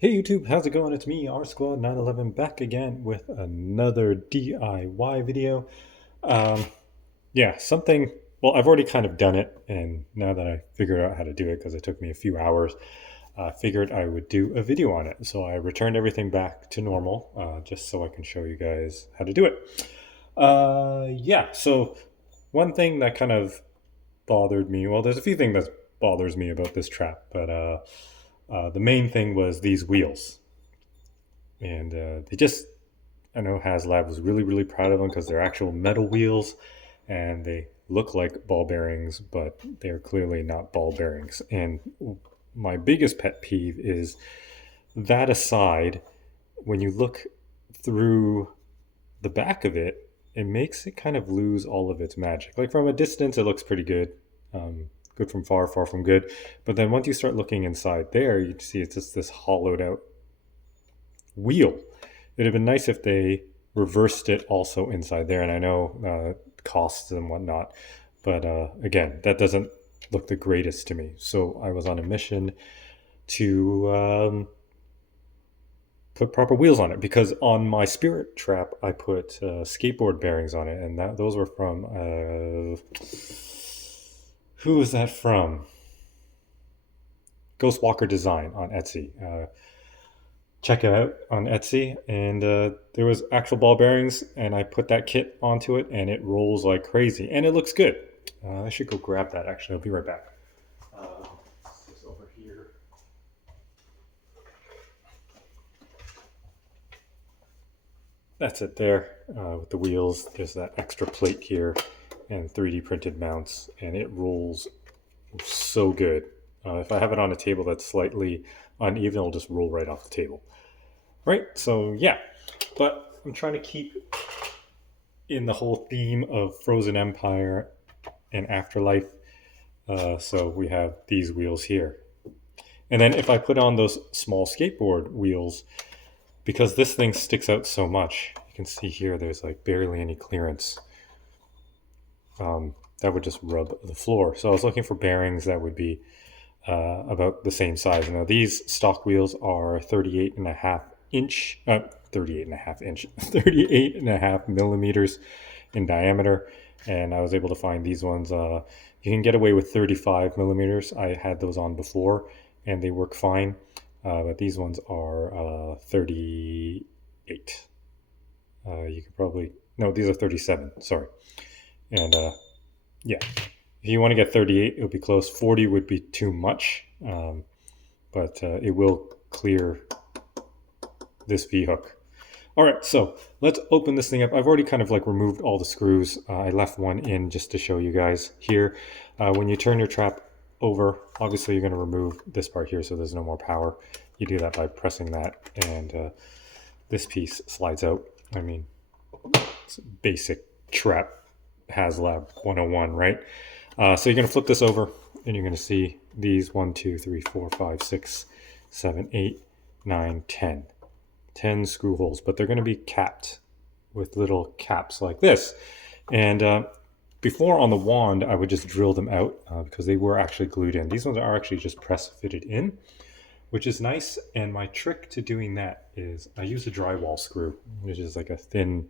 Hey YouTube, how's it going? It's me, R Squad 911, back again with another DIY video. Um, yeah, something, well, I've already kind of done it, and now that I figured out how to do it, because it took me a few hours, I figured I would do a video on it. So I returned everything back to normal, just so I can show you guys how to do it. Yeah, so one thing that kind of bothered me, well, there's a few things that bothers me about this trap, but the main thing was these wheels. And they just, I know Haslab was really proud of them because they're actual metal wheels and they look like ball bearings, but they're clearly not ball bearings. And my biggest pet peeve is that aside, when you look through the back of it, it makes it kind of lose all of its magic. Like from a distance, it looks pretty good. Good from far, far from good. But then once you start looking inside there, you see it's just this hollowed out wheel. It'd have been nice if they reversed it also inside there. And I know costs and whatnot, but again, that doesn't look the greatest to me. So I was on a mission to put proper wheels on it because on my Spirit Trap I put skateboard bearings on it, and those were from who was that from? Ghostwalker Design on Etsy. Check it out on Etsy. And there was actual ball bearings, and I put that kit onto it, and it rolls like crazy, and it looks good. I should go grab that. Actually, I'll be right back. It's over here. That's it there with the wheels. There's that extra plate here and 3D printed mounts, and it rolls so good. If I have it on a table that's slightly uneven, it'll just roll right off the table. Right, so yeah, but I'm trying to keep in the whole theme of Frozen Empire and Afterlife. So we have these wheels here. And then if I put on those small skateboard wheels, because this thing sticks out so much, you can see here there's like barely any clearance. That would just rub the floor. So I was looking for bearings that would be about the same size. Now these stock wheels are 38 and a half inch, 38 and a half inch, 38 and a half millimeters in diameter. And I was able to find these ones. You can get away with 35 millimeters. I had those on before and they work fine. But these ones are 38. You could probably, no, these are 37, sorry. And yeah, if you want to get 38, it would be close. 40 would be too much, but it will clear this V-hook. All right, so let's open this thing up. I've already kind of like removed all the screws. I left one in just to show you guys here. When you turn your trap over, obviously you're going to remove this part here so there's no more power. You do that by pressing that, and this piece slides out. I mean, it's basic trap Haslab 101, right? So you're going to flip this over and you're going to see these 1, 2, 3, 4, 5, 6, 7, 8, 9, 10. 10 screw holes, but they're going to be capped with little caps like this. And before on the wand, I would just drill them out because they were actually glued in. These ones are actually just press fitted in, which is nice. And my trick to doing that is I use a drywall screw, which is like a thin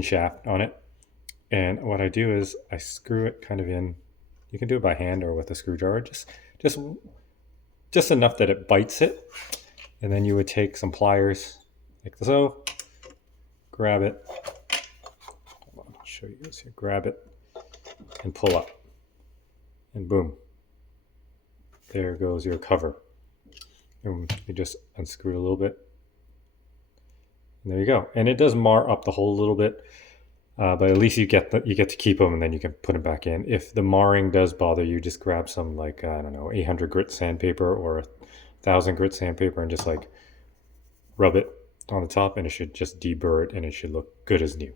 shaft on it. And what I do is I screw it kind of in. You can do it by hand or with a screwdriver, just enough that it bites it. And then you would take some pliers like so, grab it. Hold on, I'll show you this here. Grab it and pull up. And boom. There goes your cover. And you just unscrew it a little bit. And there you go. And it does mar up the hole a little bit. But at least you get to keep them, and then you can put them back in. If the marring does bother you, just grab some like I don't know 800 grit sandpaper or 1,000 grit sandpaper and just like rub it on the top, and it should just deburr it, and it should look good as new.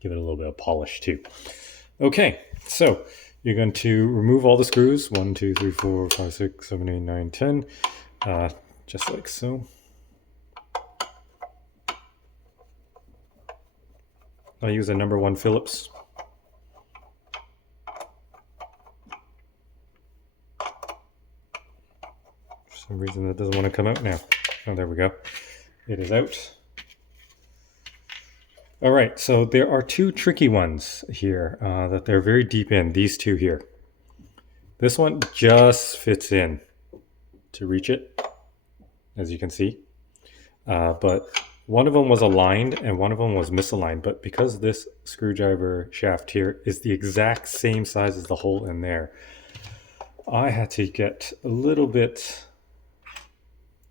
Give it a little bit of polish too. Okay, so you're going to remove all the screws 1, 2, 3, 4, 5, 6, 7, 8, 9, 10, just like so. I use a number 1 Phillips. some reason that doesn't want to come out now. Oh, there we go. It is out. All right, so there are two tricky ones here that they're very deep in, these two here. This one just fits in to reach it, as you can see. But one of them was aligned and one of them was misaligned. But because this screwdriver shaft here is the exact same size as the hole in there, I had to get a little bit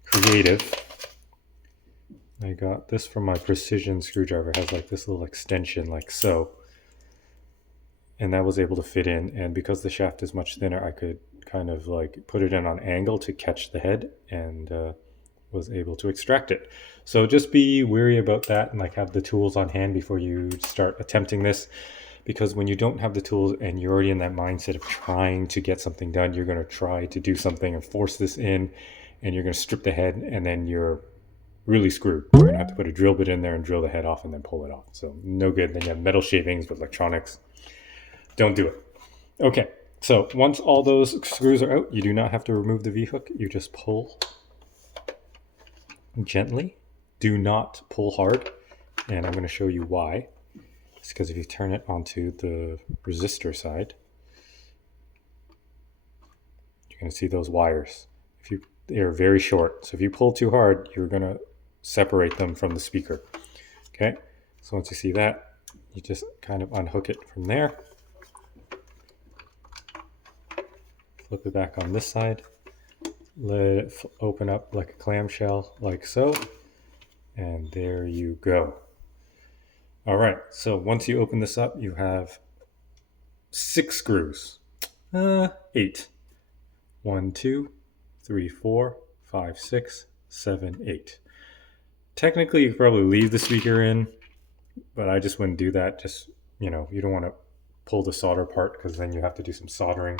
creative. I got this from my precision screwdriver. It has like this little extension like so. And that was able to fit in. And because the shaft is much thinner, I could kind of like put it in on angle to catch the head and was able to extract it. So just be wary about that and like have the tools on hand before you start attempting this. Because when you don't have the tools and you're already in that mindset of trying to get something done, you're going to try to do something and force this in and you're going to strip the head and then you're really screwed. You're going to have to put a drill bit in there and drill the head off and then pull it off. So no good. Then you have metal shavings with electronics. Don't do it. Okay, so once all those screws are out, you do not have to remove the V-hook. You just pull gently. Do not pull hard. And I'm going to show you why. It's because if you turn it onto the resistor side, you're going to see those wires. They're very short. So if you pull too hard, you're going to separate them from the speaker. Okay, so once you see that, you just kind of unhook it from there. Flip it back on this side. Let it open up like a clamshell, like so. And there you go. All right, so once you open this up, you have 6 screws. 8. 1, 2, 3, 4, 5, 6, 7, 8. Technically, you could probably leave the speaker in, but I just wouldn't do that. Just, you don't want to pull the solder part because then you have to do some soldering.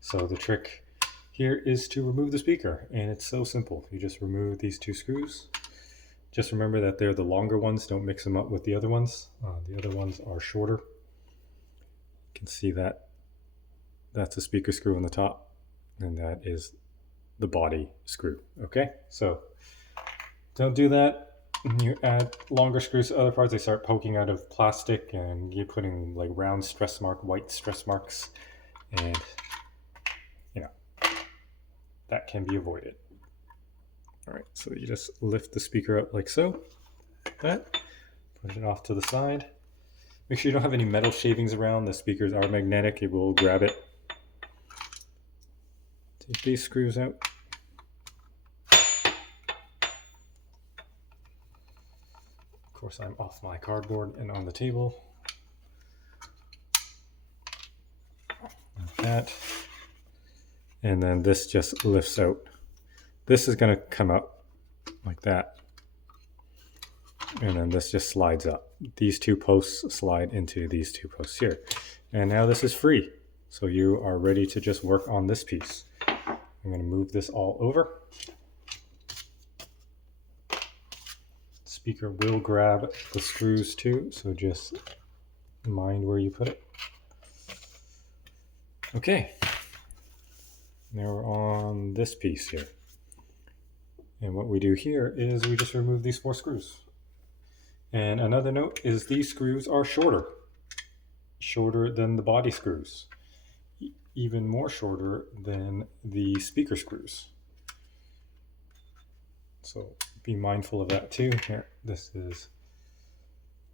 So the trick here is to remove the speaker, and it's so simple. You just remove these 2 screws. Just remember that they're the longer ones. Don't mix them up with the other ones. The other ones are shorter. You can see that. That's a speaker screw on the top, and that is the body screw. Okay, so don't do that. When you add longer screws to other parts, they start poking out of plastic, and you're putting like round stress mark, white stress marks, and that can be avoided. All right, so you just lift the speaker up like so, like that. Push it off to the side. Make sure you don't have any metal shavings around. The speakers are magnetic. It will grab it. Take these screws out. Of course, I'm off my cardboard and on the table. Like that. And then this just lifts out. This is going to come up like that. And then this just slides up. These 2 posts slide into these 2 posts here. And now this is free. So you are ready to just work on this piece. I'm going to move this all over. Speaker will grab the screws too, so just mind where you put it. Okay. Now we're on this piece here. And what we do here is we just remove these 4 screws. And another note is these screws are shorter than the body screws. Even more shorter than the speaker screws. So be mindful of that too. Here, this is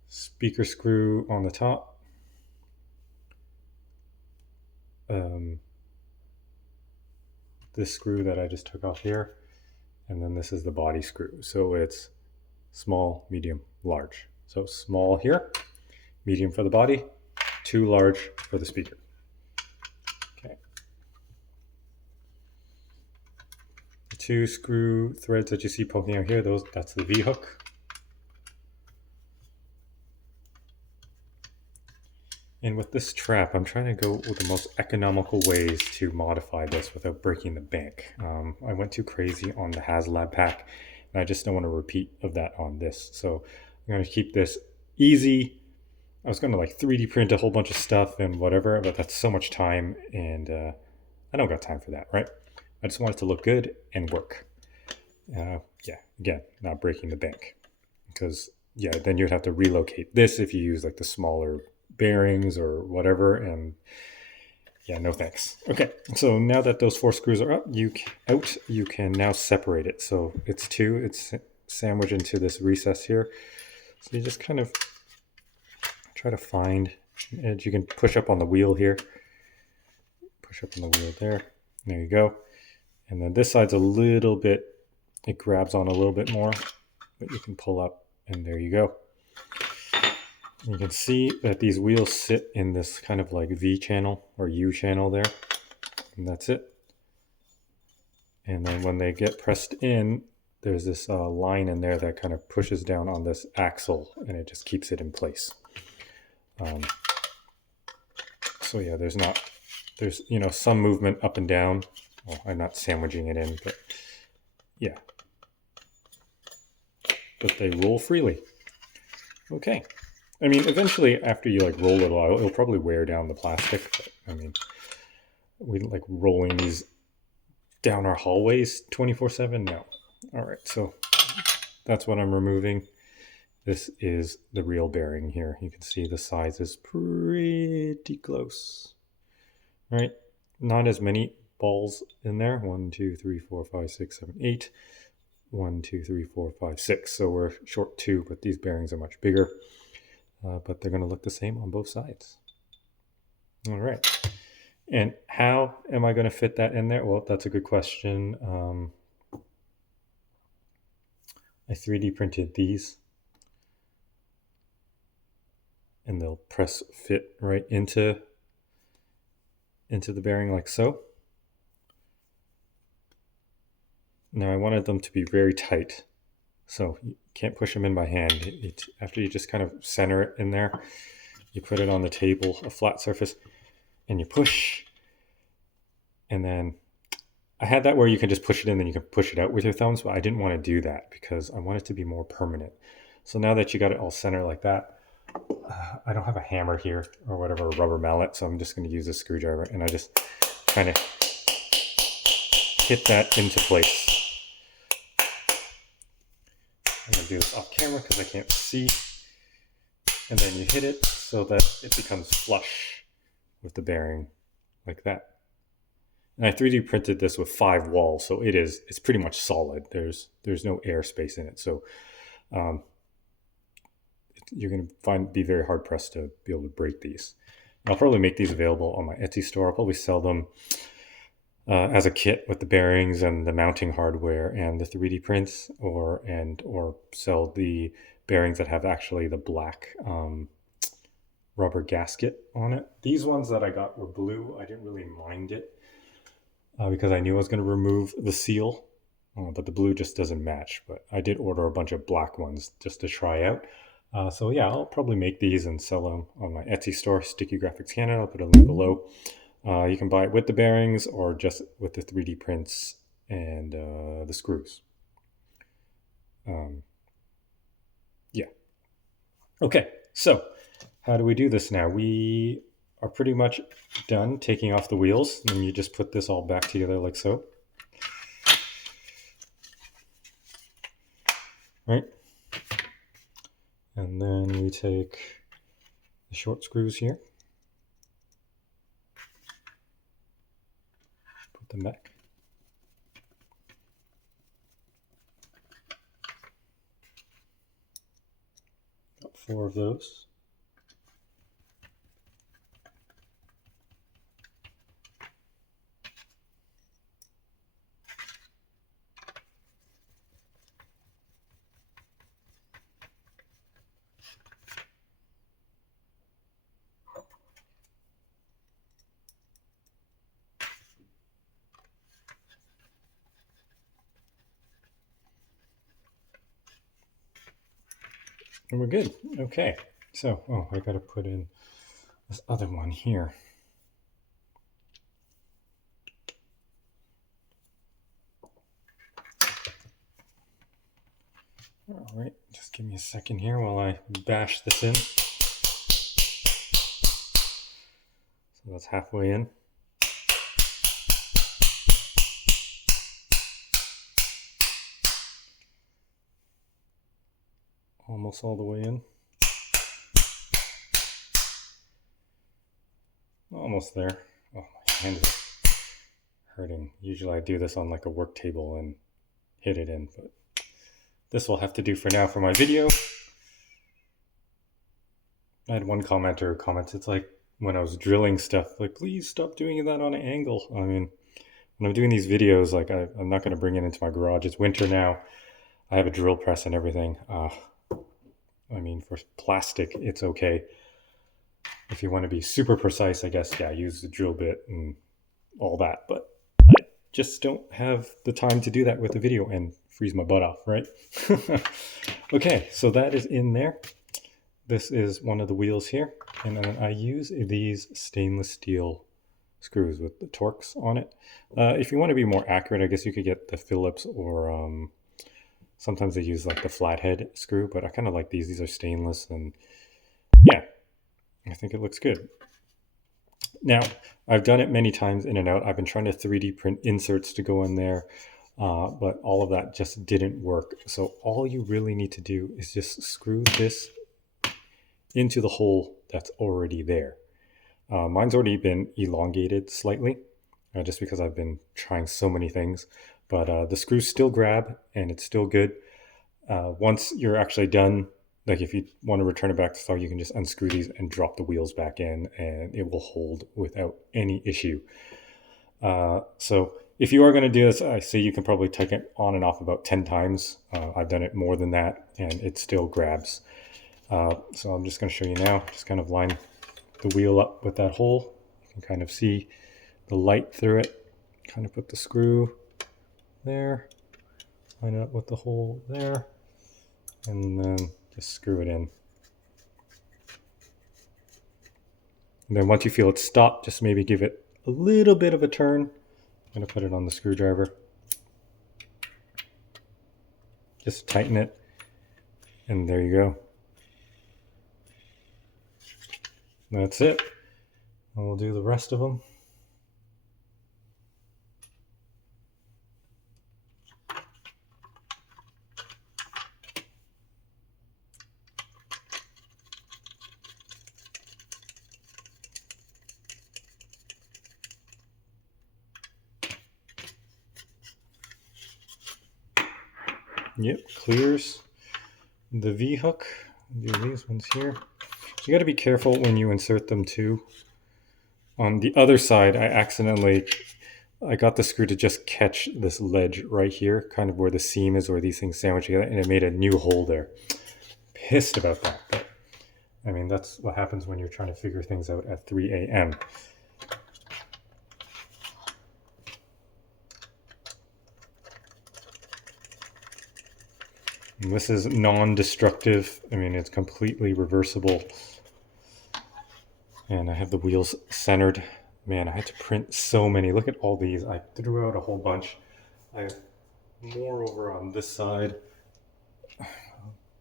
speaker screw on the top. This screw that I just took off here, and then this is the body screw. So it's small, medium, large. So small here, medium for the body, 2 large for the speaker. Okay. The 2 screw threads that you see poking out here, that's the V-hook. And with this trap, I'm trying to go with the most economical ways to modify this without breaking the bank. I went too crazy on the Haslab pack, and I just don't want to repeat of that on this. So I'm going to keep this easy. I was going to like 3D print a whole bunch of stuff and whatever, but that's so much time, and I don't got time for that, right? I just want it to look good and work. Yeah, again, not breaking the bank, because then you'd have to relocate this if you use like the smaller bearings or whatever, and no thanks. Okay, so now that those 4 screws are up, you can now separate it. So it's 2, it's sandwiched into this recess here. So you just kind of try to find an edge. You can push up on the wheel here. Push up on the wheel there. There you go. And then this side's a little bit, it grabs on a little bit more, but you can pull up, and there you go. You can see that these wheels sit in this kind of like V channel or U channel there, and that's it. And then when they get pressed in, there's this line in there that kind of pushes down on this axle, and it just keeps it in place. So yeah, there's some movement up and down. Well, I'm not sandwiching it in, but yeah. But they roll freely. Okay. I mean, eventually, after you like roll it a lot, it'll probably wear down the plastic. But, I mean, we like rolling these down our hallways 24/7. No. All right, so that's what I'm removing. This is the real bearing here. You can see the size is pretty close. All right, not as many balls in there. 1, 2, 3, 4, 5, 6, 7, 8. 1, 2, 3, 4, 5, 6. So we're short 2, but these bearings are much bigger. But they're going to look the same on both sides. All right. And how am I going to fit that in there? Well, that's a good question. I 3D printed these, and they'll press fit right into the bearing like so. Now I wanted them to be very tight, so you can't push them in by hand. After you just kind of center it in there, you put it on the table, a flat surface, and you push. And then I had that where you can just push it in, then you can push it out with your thumbs, but I didn't want to do that because I want it to be more permanent. So now that you got it all centered like that, I don't have a hammer here or whatever, a rubber mallet, so I'm just going to use a screwdriver, and I just kind of hit that into place. I'm going to do this off camera because I can't see. And then you hit it so that it becomes flush with the bearing like that. And I 3D printed this with 5 walls, so it's pretty much solid. There's no air space in it, so you're going to be very hard pressed to be able to break these. And I'll probably make these available on my Etsy store. I'll probably sell them as a kit with the bearings and the mounting hardware and the 3D prints, or sell the bearings that have actually the black rubber gasket on it. These ones that I got were blue. I didn't really mind it because I knew I was going to remove the seal, but the blue just doesn't match. But I did order a bunch of black ones just to try out. So yeah, I'll probably make these and sell them on my Etsy store, Sticky Graphics Canada. I'll put a link below. You can buy it with the bearings or just with the 3D prints and the screws. Yeah. Okay, so how do we do this now? We are pretty much done taking off the wheels, and you just put this all back together like so. Right? And then we take the short screws here. Put them back. Got 4 of those. And we're good. Okay. So, I got to put in this other one here. All right. Just give me a second here while I bash this in. So that's halfway in. Almost all the way in. Almost there. Oh, my hand is hurting. Usually I do this on like a work table and hit it in, but this will have to do for now for my video. I had one commenter who comments, it's like when I was drilling stuff, like, please stop doing that on an angle. I mean, when I'm doing these videos, like I'm not going to bring it into my garage. It's winter now. I have a drill press and everything. I mean, for plastic, it's okay. If you want to be super precise, I guess, yeah, use the drill bit and all that. But I just don't have the time to do that with the video and freeze my butt off, right? Okay, so that is in there. This is one of the wheels here. And then I use these stainless steel screws with the Torx on it. If you want to be more accurate, I guess you could get the Phillips or sometimes they use like the flathead screw, but I kind of like these. These are stainless and yeah, I think it looks good. Now, I've done it many times in and out. I've been trying to 3D print inserts to go in there, but all of that just didn't work. So all you really need to do is just screw this into the hole that's already there. Mine's already been elongated slightly, just because I've been trying so many things, but the screws still grab and it's still good. Once you're actually done, like if you want to return it back to stock, you can just unscrew these and drop the wheels back in and it will hold without any issue. So if you are going to do this, I say you can probably take it on and off about 10 times. I've done it more than that and it still grabs. So I'm just going to show you now, just kind of line the wheel up with that hole. You can kind of see the light through it. Kind of put the screw there, line it up with the hole there, and then just screw it in. And then once you feel it stop, just maybe give it a little bit of a turn. I'm going to put it on the screwdriver. Just tighten it, and there you go. That's it. And we'll do the rest of them. Yep, clears the V-hook. Do these ones here. You got to be careful when you insert them too. On the other side, I got the screw to just catch this ledge right here, kind of where the seam is, where these things sandwich together, and it made a new hole there. Pissed about that, but I mean, that's what happens when you're trying to figure things out at 3 a.m. And this is non-destructive. I mean, it's completely reversible. And I have the wheels centered. Man, I had to print so many. Look at all these. I threw out a whole bunch. I have more over on this side. I'm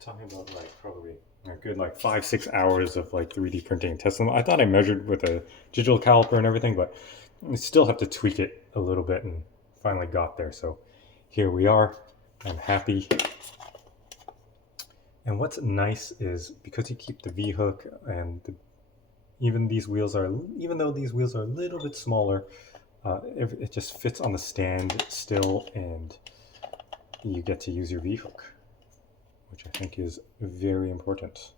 talking about like probably a good like 5-6 hours of like 3D printing and testing. I thought I measured with a digital caliper and everything, but I still have to tweak it a little bit and finally got there. So here we are. I'm happy. And what's nice is because you keep the V-hook and even though these wheels are a little bit smaller, it just fits on the stand still, and you get to use your V-hook, which I think is very important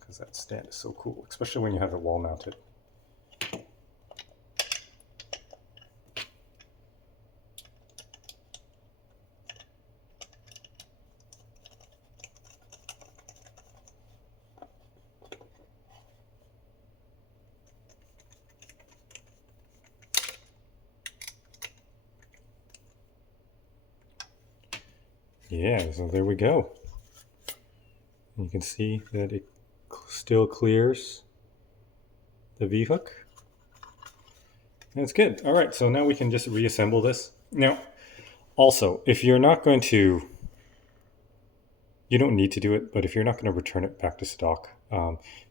because that stand is so cool, especially when you have it wall mounted. Yeah, so there we go. And you can see that it still clears the V-hook. That's good. All right, so now we can just reassemble this. Now, also, if you're not going to, you don't need to do it, but if you're not going to return it back to stock,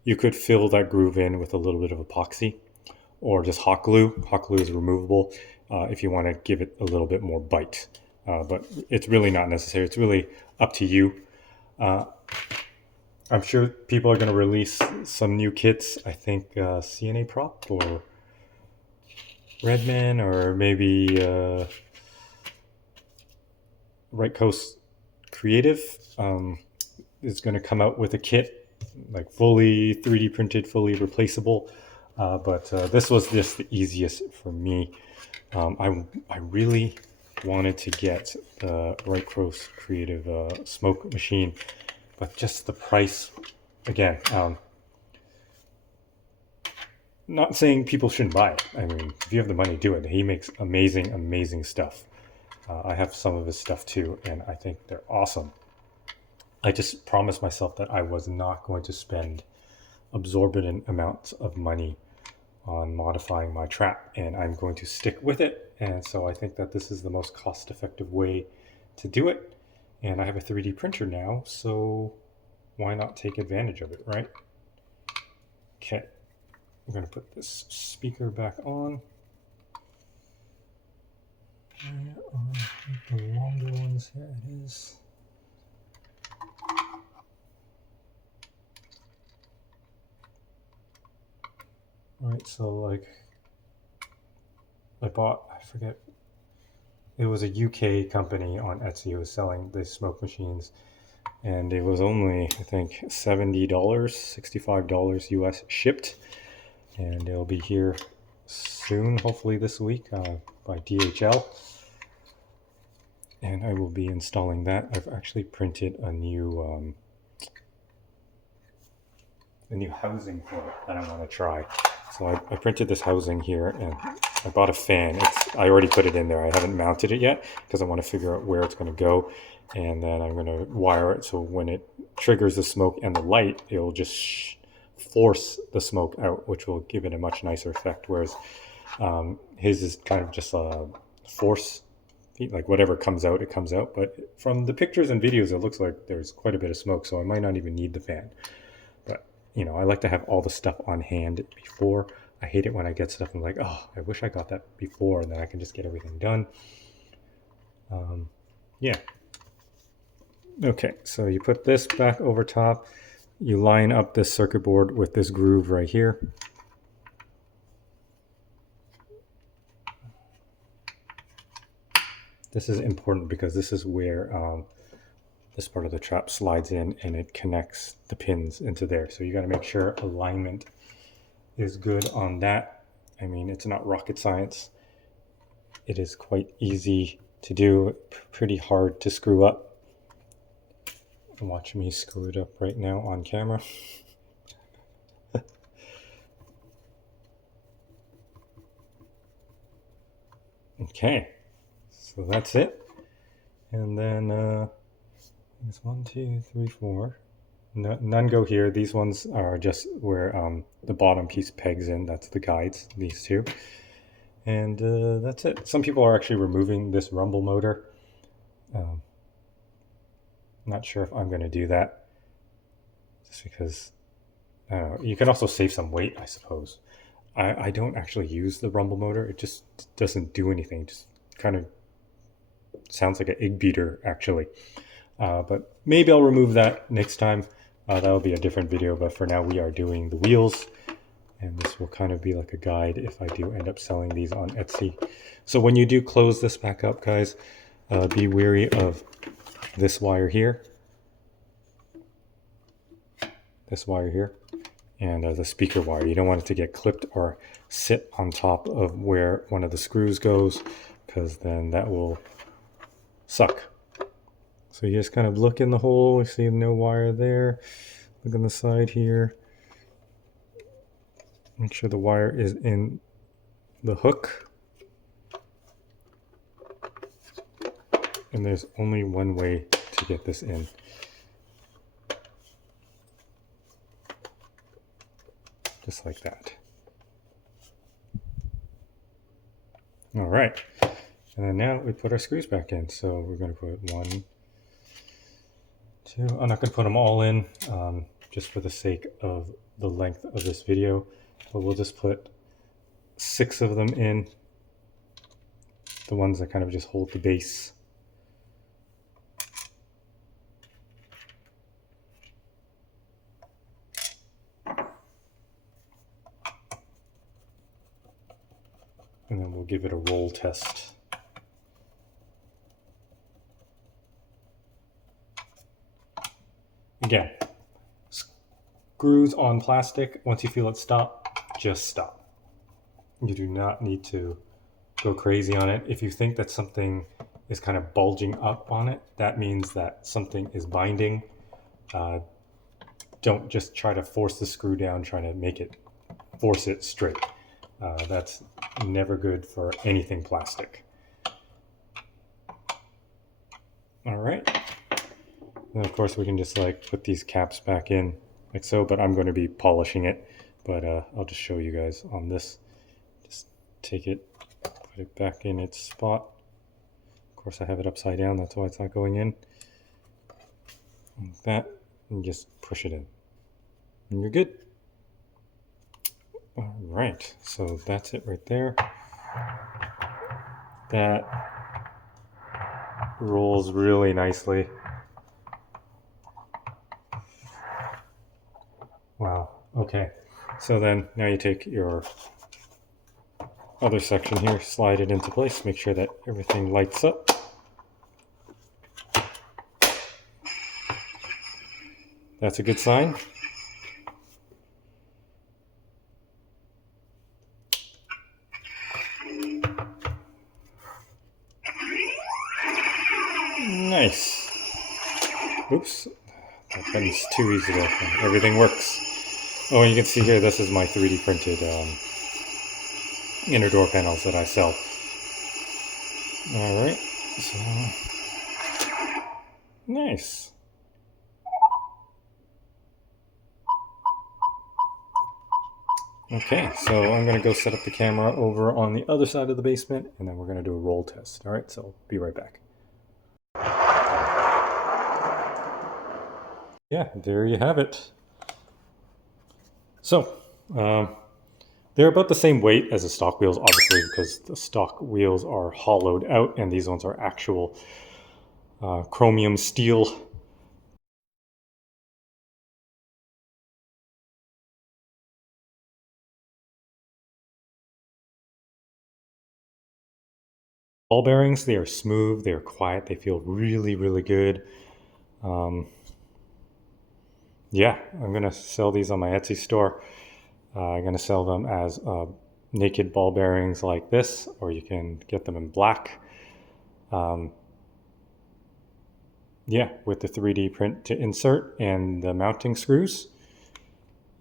you could fill that groove in with a little bit of epoxy or just hot glue. Hot glue is removable if you want to give it a little bit more bite. But it's really not necessary. It's really up to you. Uh, I'm sure people are going to release some new kits. I think CNA Prop or Redman or maybe Right Coast Creative is going to come out with a kit like fully 3D printed, fully replaceable. But this was just the easiest for me. I really wanted to get the Right Coast Creative smoke machine, but just the price. Again, not saying people shouldn't buy it. I mean, if you have the money, do it. He makes amazing, amazing stuff. I have some of his stuff too, and I think they're awesome. I just promised myself that I was not going to spend absorbent amounts of money on modifying my trap, and I'm going to stick with it. And so I think that this is the most cost-effective way to do it. And I have a 3D printer now, so why not take advantage of it, right? Okay, I'm going to put this speaker back on. Where are the longer ones? Here it is. All right, so like I forget, it was a UK company on Etsy who was selling the smoke machines, and it was only, I think, $70, $65 US shipped, and it'll be here soon, hopefully this week, by DHL. And I will be installing that. I've actually printed a new housing for it that I want to try. So I printed this housing here, and I bought a fan. I already put it in there. I haven't mounted it yet because I want to figure out where it's going to go, and then I'm going to wire it so when it triggers the smoke and the light, it will just force the smoke out, which will give it a much nicer effect. Whereas his is kind of just a force, like whatever comes out, it comes out. But from the pictures and videos, it looks like there's quite a bit of smoke, so I might not even need the fan. But I like to have all the stuff on hand before. I hate it when I get stuff and I'm like, oh, I wish I got that before, and then I can just get everything done. Yeah. Okay, so you put this back over top. You line up this circuit board with this groove right here. This is important because this is where this part of the trap slides in and it connects the pins into there. So you got to make sure alignment is good on that. I mean, it's not rocket science. It is quite easy to do, pretty hard to screw up. Watch me screw it up right now on camera. Okay, so that's it. And then there's 1, 2, 3, 4. None go here. These ones are just where the bottom piece pegs in. That's the guides, these two. And that's it. Some people are actually removing this rumble motor. Not sure if I'm going to do that. Just because you can also save some weight, I suppose. I don't actually use the rumble motor. It just doesn't do anything. It just kind of sounds like an egg beater, actually. But maybe I'll remove that next time. That'll be a different video, but for now we are doing the wheels, and this will kind of be like a guide if I do end up selling these on Etsy. So when you do close this back up, guys, be wary of this wire here, and the speaker wire. You don't want it to get clipped or sit on top of where one of the screws goes, because then that will suck. So you just kind of look in the hole, you see no wire there. Look on the side here. Make sure the wire is in the hook. And there's only one way to get this in. Just like that. All right. And then now we put our screws back in. So we're going to put 1, 2. I'm not going to put them all in just for the sake of the length of this video. But we'll just put 6 of them in. The ones that kind of just hold the base. and then we'll give it a roll test. Again, screws on plastic, once you feel it stop, just stop. You do not need to go crazy on it. If you think that something is kind of bulging up on it, that means that something is binding. Don't just try to force the screw down, trying to force it straight. That's never good for anything plastic. All right. And of course we can just like put these caps back in like so, but I'm going to be polishing it, but I'll just show you guys on this. Just take it, put it back in its spot. Of course I have it upside down, that's why it's not going in. Like that, and just push it in. And you're good. All right, so that's it right there. That rolls really nicely. Wow, okay. So then now you take your other section here, slide it into place, make sure that everything lights up. That's a good sign. Nice. Oops, that button's too easy to open. Everything works. Oh, and you can see here, this is my 3D printed inner door panels that I sell. All right, so nice. Okay, so I'm going to go set up the camera over on the other side of the basement, and then we're going to do a roll test. All right, so I'll be right back. Yeah, there you have it. So, they're about the same weight as the stock wheels, obviously, because the stock wheels are hollowed out, and these ones are actual chromium steel. Ball bearings, they are smooth, they are quiet, they feel really, really good. Yeah, I'm going to sell these on my Etsy store. I'm going to sell them as naked ball bearings like this, or you can get them in black. Yeah, with the 3D print to insert and the mounting screws.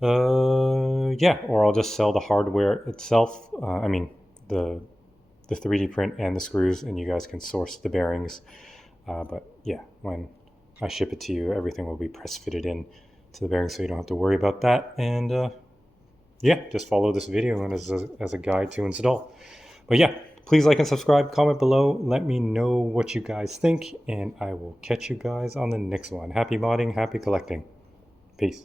Yeah, or I'll just sell the hardware itself. I mean, the 3D print and the screws, and you guys can source the bearings. But yeah, when I ship it to you, everything will be press fitted in to the bearings, so you don't have to worry about that. And yeah, just follow this video as a guide to install. But yeah, please like and subscribe, comment below, let me know what you guys think, and I will catch you guys on the next one. Happy modding, happy collecting. Peace.